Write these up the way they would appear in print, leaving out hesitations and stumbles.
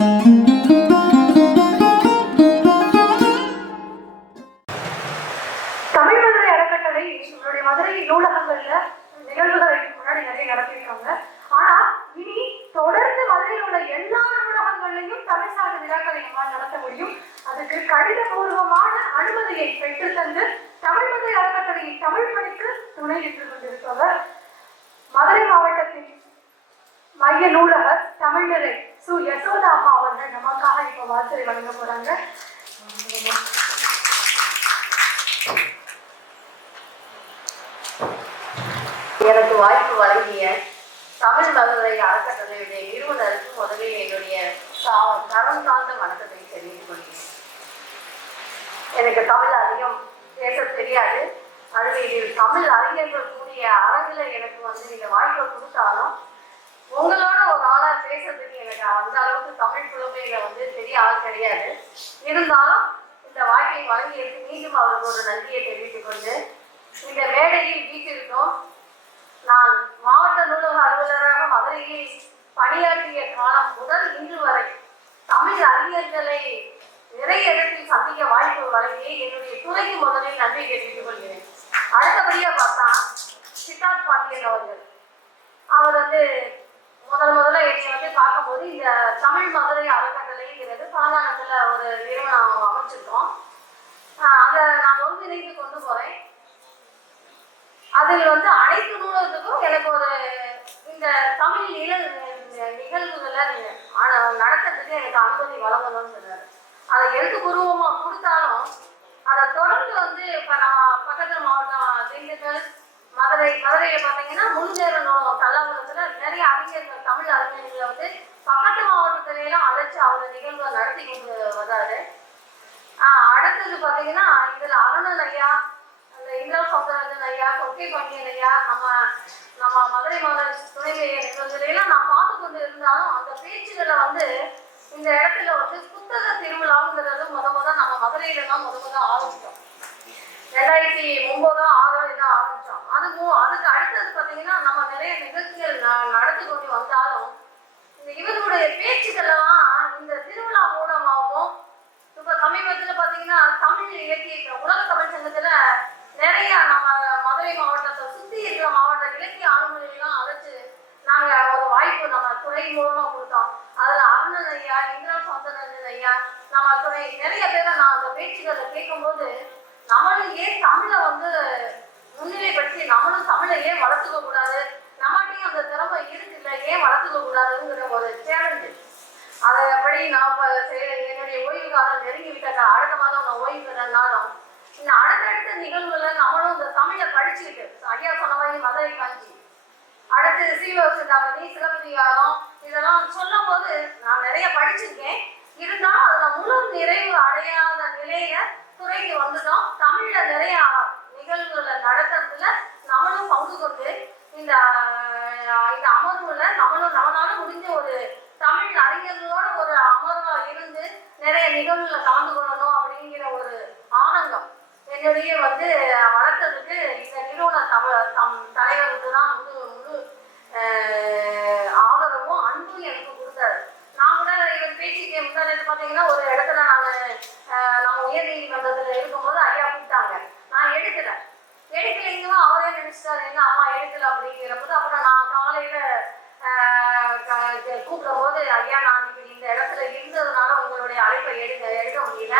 தமிழ் மதுரை அறக்கட்டளை நம்மளுடைய மதுரை நூலகங்கள்ல நிகழ்வுகள் முன்னாடி நிறைய நடத்திருக்காங்க. ஆனா இனி தொடர்ந்து மதுரையில் உள்ள எல்லா நூலகங்கள்லையும் தமிழ் சார்ந்த விழாக்களை நம்மால் நடத்த முடியும். அதுக்கு கடிதபூர்வமான அனுமதியை பெற்று தந்து தமிழ் மதுரை அறக்கட்டளையின் தமிழ் பணிக்கு துணை நின்று கொண்டிருப்பவர் மதுரை மாவட்டத்தின் மைய நூலகர் தமிழ்நிலை சு யசோதா அம்மா அவர்கள் நமக்காக இப்ப வாழ்த்துரை வழங்க போறாங்க. எனக்கு வாய்ப்பு வழங்கிய தமிழ் மதுரை அறக்கட்டளையுடைய நிறுவனருக்கு முதலில் என்னுடைய தரம் சார்ந்த வணக்கத்தை தெரிவித்துக் கொள்கிறேன். எனக்கு தமிழ் அதிகம் பேச தெரியாது. அதில் தமிழ் அறிஞர்கள் கூடிய அரங்கில் எனக்கு இந்த வாய்ப்பை கொடுத்தாலும் உங்களோட ஒரு ஆளா பேசுறதுக்கு எனக்கு அந்த அளவுக்கு தமிழ் புலமையில பெரிய ஆள் கிடையாது. இருந்தாலும் இந்த வாய்ப்பை வழங்கியதுக்கு மீண்டும் அவருக்கு ஒரு நன்றியை தெரிவித்துக் கொண்டு இந்த மேடையில் வீட்டிற்கும் நான் மாவட்ட நூலக அலுவலராக மதுரையில் பணியாற்றிய காலம் முதல் இன்று வரை தமிழ் அறிஞர்களை நிறைய இடத்தில் சந்திக்க வாய்ப்பு வழங்கி என்னுடைய துறைக்கு முதலில் நன்றி தெரிவித்துக் கொள்கிறேன். அடுத்தபடியா பார்த்தா சித்தார்த் பாண்டியன் அவர்கள் அவர் முதல்ல என்னை பார்க்கும்போது இந்த தமிழ் மதுரை அறக்கட்டளைங்கிறது பாலானத்துல ஒரு நிறுவனம் அமைச்சிருக்கோம். அதை நான் ஒருங்கிணைத்து கொண்டு போறேன். அதில் அனைத்து நூலகத்துக்கும் எனக்கு ஒரு இந்த தமிழ் நிகழ்வுகளை நடத்துறதுக்கு எனக்கு அனுமதி வழங்கணும்னு சொன்னார். அதை எழுத்துப்பூர்வமா கொடுத்தாலும் அதை தொடர்ந்து இப்ப நம்ம பக்கத்து மாவட்டம் திண்டுக்கல் மதுரையில பார்த்தீங்கன்னா முழுநேர நூலகம் கல்லாபுரத்துல நிறைய அறிஞர்கள் தமிழ் அறிஞர்களை பக்கத்து மாவட்டத்திலையும் அழைச்சு அவர் நிகழ்வுகளை நடத்தி கொண்டு வர்றாரு. அடுத்தது பார்த்தீங்கன்னா இதுல அருணன் ஐயா, இந்திரா சௌந்தரராஜன் ஐயா, கொக்கை பாண்டியன் ஐயா, நம்ம மதுரை மாவட்ட துணை மேயர் நான் பார்த்து கொண்டு இருந்தாலும் அந்த பேச்சுகளை இந்த இடத்துல புத்தக திருவிழாங்கிறது நம்ம மதுரையில தான் முத ஆரம்பிச்சோம். 2009-06 இதான் ஆரம்பிச்சோம். அதுக்கு அடுத்தது பார்த்தீங்கன்னா நம்ம நிறைய நிகழ்ச்சிகள் நடத்தி கொண்டு வந்தாலும் இவர்களுடைய பேச்சுக்கள்லாம் இந்த திருவிழா மூலமாகவும் இப்ப சமீபத்துல பார்த்தீங்கன்னா தமிழ் இலக்கிய உலக தமிழ் சங்கத்துல நிறைய நம்ம மதுரை மாவட்டத்தை சுத்தி இருக்கிற மாவட்ட இலக்கிய ஆளுமைகள்லாம் அழைச்சு நாங்க ஒரு வாய்ப்பு நம்ம துறை மூலமா கொடுத்தோம். அதுல அருணன் ஐயா, இந்திரா சௌந்தரராஜன் ஐயா, நம்ம துறை நிறைய பேரை நான் அந்த பேச்சுக்களை கேட்கும்போது நம்மளும் ஏன் தமிழை முன்னிலைப்படுத்தி நம்மளும் தமிழை ஏன் வளர்த்துக்க கூடாது, நம்மகிட்டையும் அந்த திறமை இருக்குல்ல ஏன் வளர்த்துக்க கூடாதுங்கிற ஒரு சேலஞ்சு. அதைப்படி நான் என்னுடைய ஓய்வு காலம் நெருங்கி விட்டாக்கா அடுத்த மாதம் நான் ஓய்வு பெறனாலும் இந்த அடுத்தடுத்த நிகழ்வுகளை நம்மளும் இந்த தமிழை படிச்சுக்கிட்டு ஐயா சொன்ன மாதிரி மதுரை காஞ்சி, அடுத்து சீவசிந்தாமணி, சிலப்பதிகாரம் இதெல்லாம் சொல்லும் போது நான் நிறைய படிச்சிருக்கேன். இருந்தாலும் அதுல முழு நிறைவு அடையாத நிலையில துறைக்கு வந்துட்டோம். தமிழ்ல நிறைய நிகழ்வுகளை நடத்துறதுல நம்மளும் பங்கு கொண்டு இந்த அமர்வுல நம்மளால முடிஞ்ச ஒரு தமிழ் அறிஞர்களோட ஒரு அமர்வா இருந்து நிறைய நிகழ்வுகளை கலந்து கொள்ளணும் அப்படிங்கிற ஒரு ஆனந்தம் என்னுடைய வளர்த்ததுக்கு இந்த நிறுவன தலைவருக்கு தான் முழு ஆதரவும் அன்பும் எனக்கு கொடுத்தாரு. நான் கூட இவர் பேச்சுக்கு முன்னாடி பார்த்தீங்கன்னா ஒரு இடத்துல நம்ம உயர்நீதிமன்றத்தில் இருக்கும்போது ஐயா கூப்பிட்டாங்க. நான் எடுக்கலைங்க அவரே நினைச்சிட்டாரு என்ன அம்மா எடுக்கல அப்படிங்கிற போது அப்புறம் நான் காலையில கூப்பிடும் போது ஐயா நான் இப்படி இந்த இடத்துல இருந்ததுனால உங்களுடைய அழைப்பை எடுக்க முடியல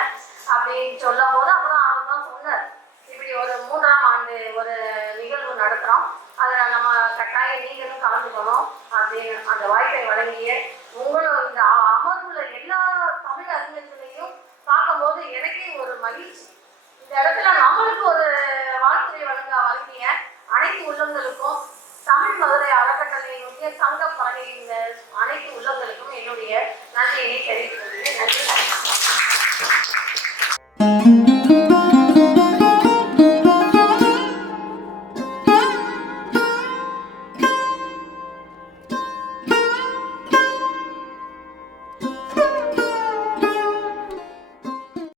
அப்படின்னு சொல்லும் போது அப்புறம் அவர் தான் சொன்னார், இப்படி ஒரு 3ஆம் ஆண்டு ஒரு நிகழ்வு நடத்துறோம், அதில் நம்ம கட்டாயம் நீங்களும் கலந்துக்கணும் அப்படின்னு அந்த வாய்ப்பை வழங்கிய உங்களும் இந்த அமர்வுல எல்லா தமிழ் அறிஞர்களையும் பார்க்கும்போது எனக்கே ஒரு மகிழ்ச்சி. இந்த இடத்துல நம்மளுக்கு ஒரு வாழ்த்துறை வழங்கிய அனைத்து உள்ளங்களுக்கும் தமிழ் மதுரை அறக்கட்டளையினுடைய சங்க பணியின் அனைத்து உள்ளங்களுக்கும் என்னுடைய நன்றியை தெரிவித்துக் கொள்கிறேன். நன்றி.